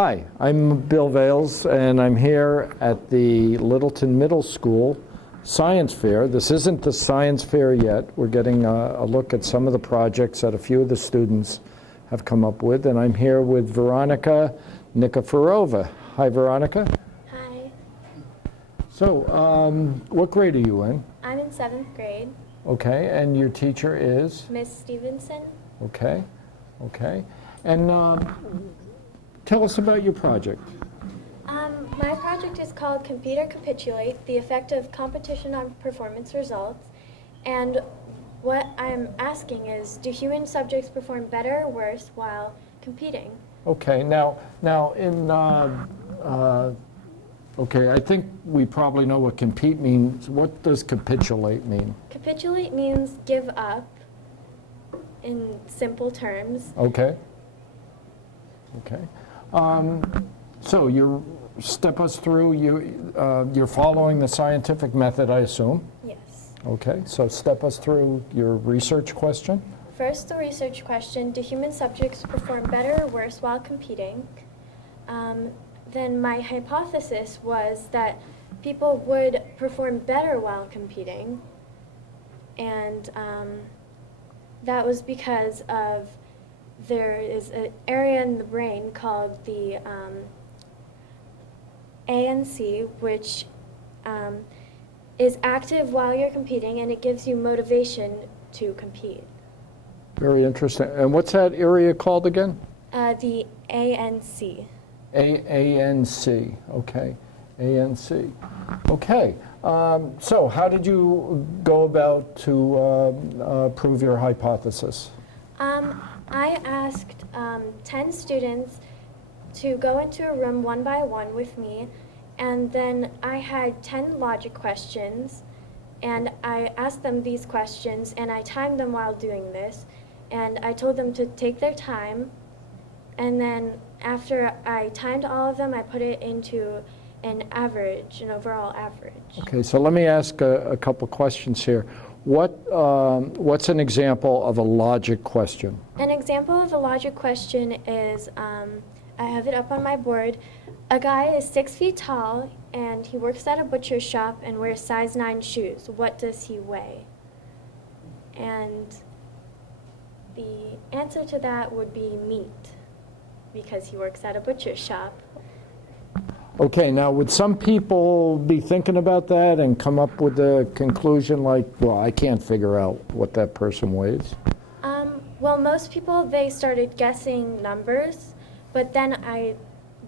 Hi, I'm Bill Vales, and I'm here at the Littleton Middle School Science Fair. This isn't the science fair yet. We're getting a look at some of the projects that a few of the students have come up with, and I'm here with Veronica Nikiforova. Hi, Veronica. Hi. So, what grade are you in? I'm in 7th grade. Okay, and your teacher is? Miss Stevenson. Okay, okay. And tell us about your project. My project is called Compete or Capitulate, the effect of competition on performance results. And what I'm asking is, do human subjects perform better or worse while competing? Okay, now in, okay, I think we probably know what compete means. What does capitulate mean? Capitulate means give up in simple terms. Okay. Okay. So you step us through, you're following the scientific method, I assume? Yes. Okay, so step us through your research question. First, the research question, do human subjects perform better or worse while competing? Then my hypothesis was that people would perform better while competing, and that was because of there is an area in the brain called the ANC, which is active while you're competing, and it gives you motivation to compete. Very interesting. And what's that area called again? The ANC. ANC, okay, ANC. Okay, so how did you go about to prove your hypothesis? I asked 10 students to go into a room one by one with me, and then I had 10 logic questions, and I asked them these questions, and I timed them while doing this, and I told them to take their time, and then after I timed all of them, I put it into an average, an overall average. Okay, so let me ask a couple questions here. What's an example of a logic question? An example of a logic question is, I have it up on my board. A guy is 6 feet tall, and he works at a butcher's shop and wears size 9 shoes. What does he weigh? And the answer to that would be meat, because he works at a butcher's shop. Okay, now would some people be thinking about that and come up with a conclusion like, well, I can't figure out what that person weighs? Well, most people, they started guessing numbers, but then I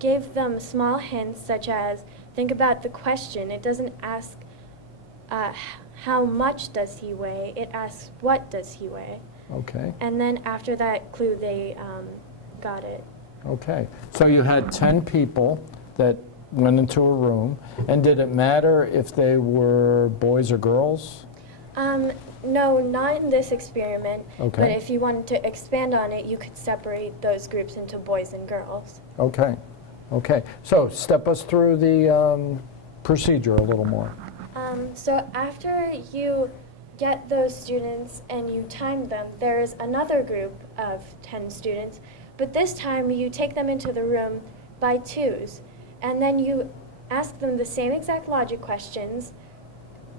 gave them small hints such as, think about the question. It doesn't ask how much does he weigh, it asks what does he weigh. Okay. And then after that clue, they got it. Okay, so you had 10 people that went into a room, and did it matter if they were boys or girls? No, not in this experiment, Okay. but if you wanted to expand on it, you could separate those groups into boys and girls. Okay, okay. So step us through the procedure a little more. So after you get those students and you time them, there's another group of 10 students, but this time you take them into the room by twos, and then you ask them the same exact logic questions,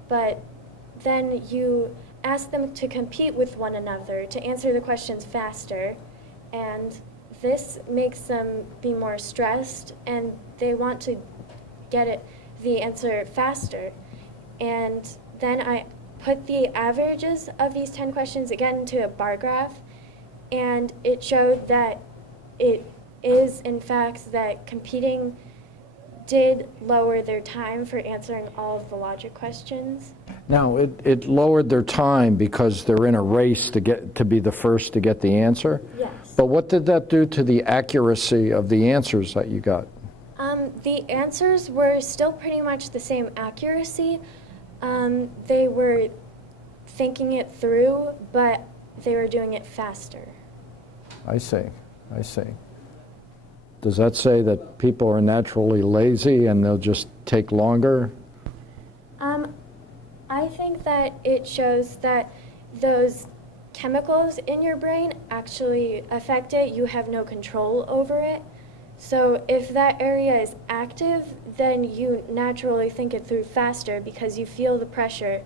but then you ask them to compete with one another to answer the questions faster, and this makes them be more stressed, and they want to get the answer faster. And then I put the averages of these 10 questions again into a bar graph, and it showed that it is, in fact, that competing did lower their time for answering all of the logic questions. Now, it lowered their time because they're in a race to be the first to get the answer? Yes. But what did that do to the accuracy of the answers that you got? The answers were still pretty much the same accuracy. They were thinking it through, but they were doing it faster. I see, I see. Does that say that people are naturally lazy and they'll just take longer? I think that it shows that those chemicals in your brain actually affect it. You have no control over it. So if that area is active, then you naturally think it through faster because you feel the pressure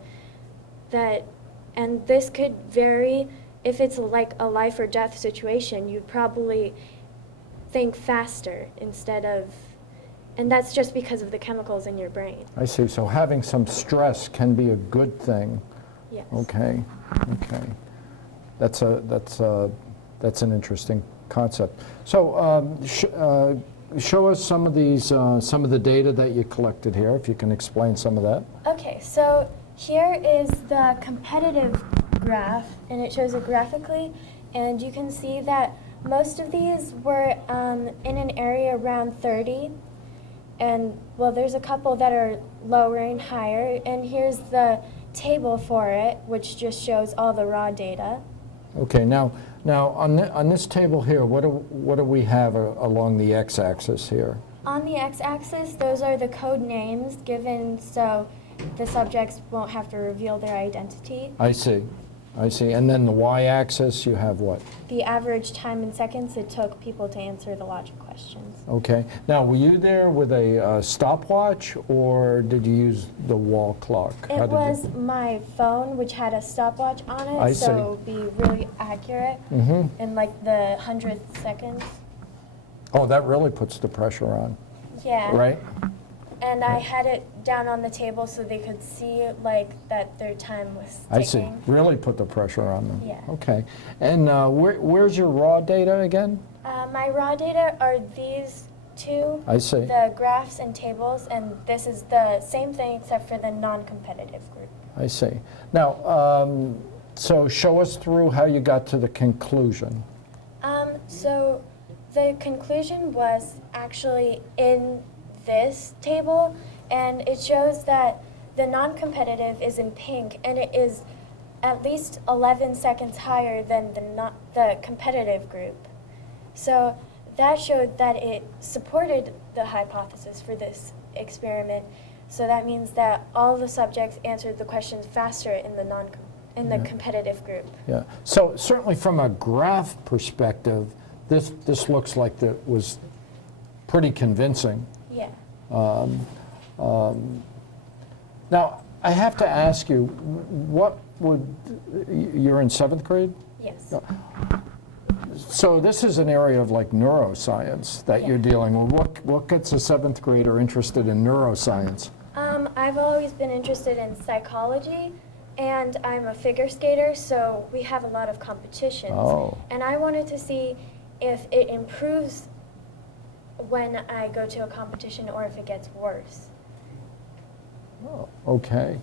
and this could vary. If it's like a life or death situation, you'd probably think faster and that's just because of the chemicals in your brain. I see. So having some stress can be a good thing. Yes. Okay. That's an interesting concept. So show us some of the data that you collected here, if you can explain some of that. Okay, so here is the competitive graph, and it shows it graphically, and you can see that most of these were in an area around 30, and well, there's a couple that are lower and higher, and here's the table for it, which just shows all the raw data. Okay, now on this table here, what do we have along the x-axis here? On the x-axis, those are the code names given so the subjects won't have to reveal their identity. I see. And then the y-axis, you have what? The average time in seconds it took people to answer the logic questions. Okay. Now, were you there with a stopwatch, or did you use the wall clock? It was my phone, which had a stopwatch on it, I see. so it would be really accurate in like the 100th seconds. Oh, that really puts the pressure on. Yeah. Right? And I had it down on the table so they could see like that their time was ticking. I see. Really put the pressure on them. Yeah. Okay. And where's your raw data again? My raw data are these two. I see. The graphs and tables, and this is the same thing except for the non-competitive group. I see. Now, so show us through how you got to the conclusion. So the conclusion was actually in this table, and it shows that the non-competitive is in pink, and it is at least 11 seconds higher than the competitive group. So that showed that it supported the hypothesis for this experiment. So that means that all the subjects answered the questions faster in the competitive group. Yeah. So certainly from a graph perspective, this looks like it was pretty convincing. Yeah. Now, I have to ask you, you're in 7th grade? Yes. So this is an area of like neuroscience that you're dealing with. What gets a 7th grader interested in neuroscience? I've always been interested in psychology, and I'm a figure skater, so we have a lot of competitions. Oh. And I wanted to see if it improves when I go to a competition or if it gets worse. Oh, okay.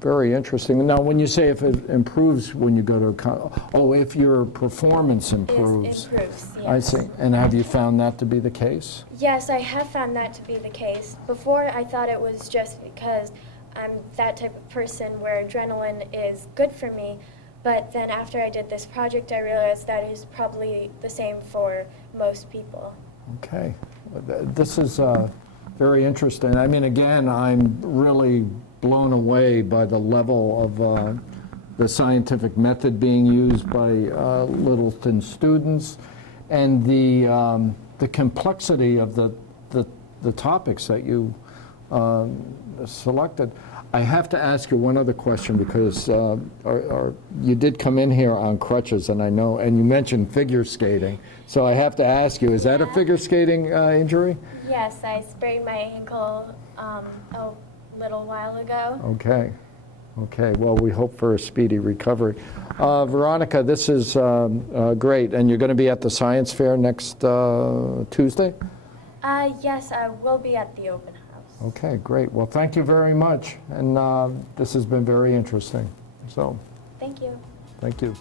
Very interesting. Now, when you say if it improves when you go to if your performance improves. It improves, yes. I see. And have you found that to be the case? Yes, I have found that to be the case. Before, I thought it was just because I'm that type of person where adrenaline is good for me. But then after I did this project, I realized that is probably the same for most people. Okay. This is very interesting. I mean, again, I'm really blown away by the level of the scientific method being used by Littleton students and the complexity of the topics that you selected. I have to ask you one other question because you did come in here on crutches, and I know, and you mentioned figure skating. So I have to ask you, is that a figure skating injury? Yes, I sprained my ankle a little while ago. Okay. Okay. Well, we hope for a speedy recovery. Veronica, this is great, and you're going to be at the science fair next Tuesday? Yes, I will be at the open house. Okay, great. Well, thank you very much, and this has been very interesting. So, Thank you. thank you.